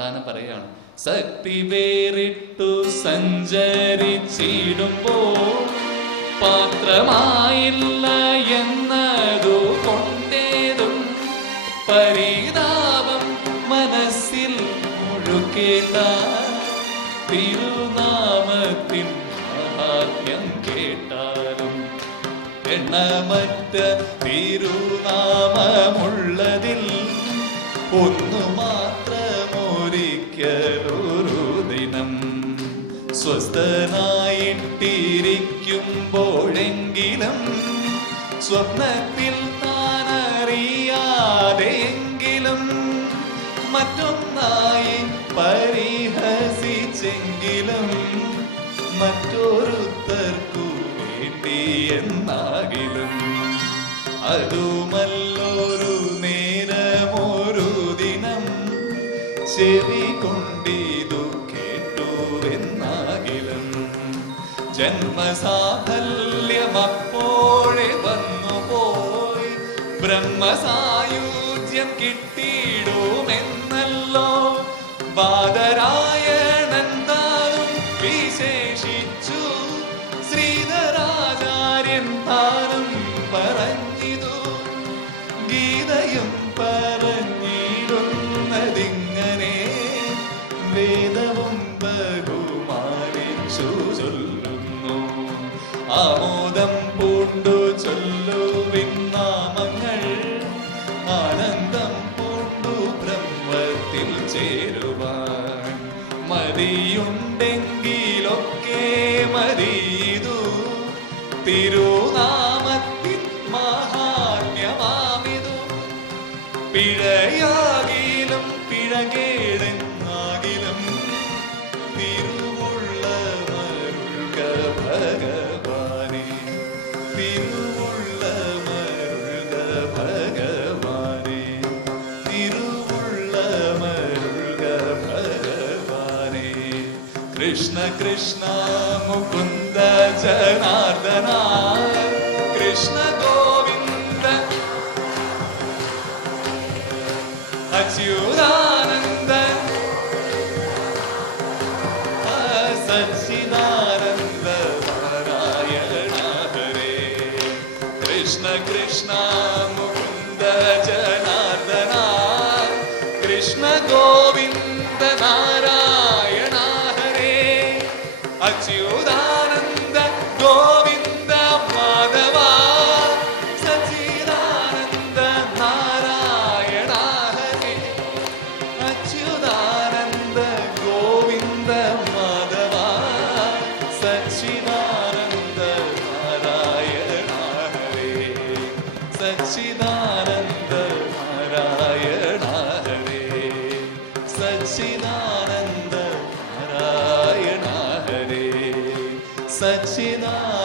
സന്താനം പറയാണ്, ശക്തി വേറിട്ടു സഞ്ചരിച്ചിടുമ്പോൾ പാത്രമായില്ല എന്നതു കൊണ്ടേതും പരിതാപം മനസ്സിൽ മുഴുക്കേണ്ട തിരുനാമത്തിൻ മഹാത്മ്യം കേട്ടാലും എണ്ണമറ്റ തിരുനാമമുള്ളതിൽ ഒന്നു മാത്രമൊരിക്കലൊരു ദിനം സ്വസ്ഥനായിട്ടിരിക്കുമ്പോഴെങ്കിലും സ്വപ്നത്തിൽ താനറിയാതെങ്കിലും മറ്റൊന്നായി പരിഹസിച്ചെങ്കിലും മറ്റൊരുത്തർക്കു വേണ്ടി എന്നാകിലും അതുമല്ലൊരു നേരമൊരു ദിനം ചെവി കൊണ്ടിതു കേട്ടുവെന്നാകിലും ജന്മസാഫല്യമപ്പോഴെ വന്നുപോയി ബ്രഹ്മസായുജ്യം കിട്ടിയിടുമെന്നല്ലോ ബാദരായണൻ താനും വിശേഷിച്ചു ശ്രീധരാചാര്യൻ താനും പറഞ്ഞിതു ഗീതയും പറഞ്ഞിടുന്നതിങ്ങനെ വേദവും ബഹുമാനിച്ചു ചൊല്ലുന്നു ആമോദം പൂണ്ടു ചൊല്ലുവിൻ നാമങ്ങൾ ആനന്ദം പൂണ്ടു ബ്രഹ്മത്തിൽ ചേരുവാൻ മതിയുണ്ടെങ്കിലൊക്കെ മതിയിതു തിരുനാമത്തിൻ മഹാത്മ്യമാമിതു പിഴയാകിലും പിഴകേടെന്നാകിലും തിരുവുള്ള മരുൾക ഭഗവാനെ തിരുവുള്ള മരുൾക ഭഗവാനെ തിരുവുള്ള മരുൾക ഭഗവാനെ കൃഷ്ണ കൃഷ്ണ മുകുന്ദ ജനാർദ്ദന കൃഷ്ണ ഗോവിന്ദ അച്യുതാനന്ദ സച്ചിദാനന്ദ നാരായണ ഹരേ കൃഷ്ണ കൃഷ്ണ മുകുന്ദ ജനാർദ്ദന കൃഷ്ണ ഗോവിന്ദ നാരായണ ഹരേ അച്യുതാനന്ദ ഗോവിന്ദ മാധവ സച്ചിദാനന്ദ നാരായണ ഹരേ അച്യുതാനന്ദ ഗോവിന്ദ മാധവ സച്ചിദാനന്ദ നാരായണ ഹരേ സച്ചിദാനന്ദ നാരായണ ഹരേ സച്ചിദാനന്ദ നാരായണ ഹരേ സച്ചിദാനന്ദ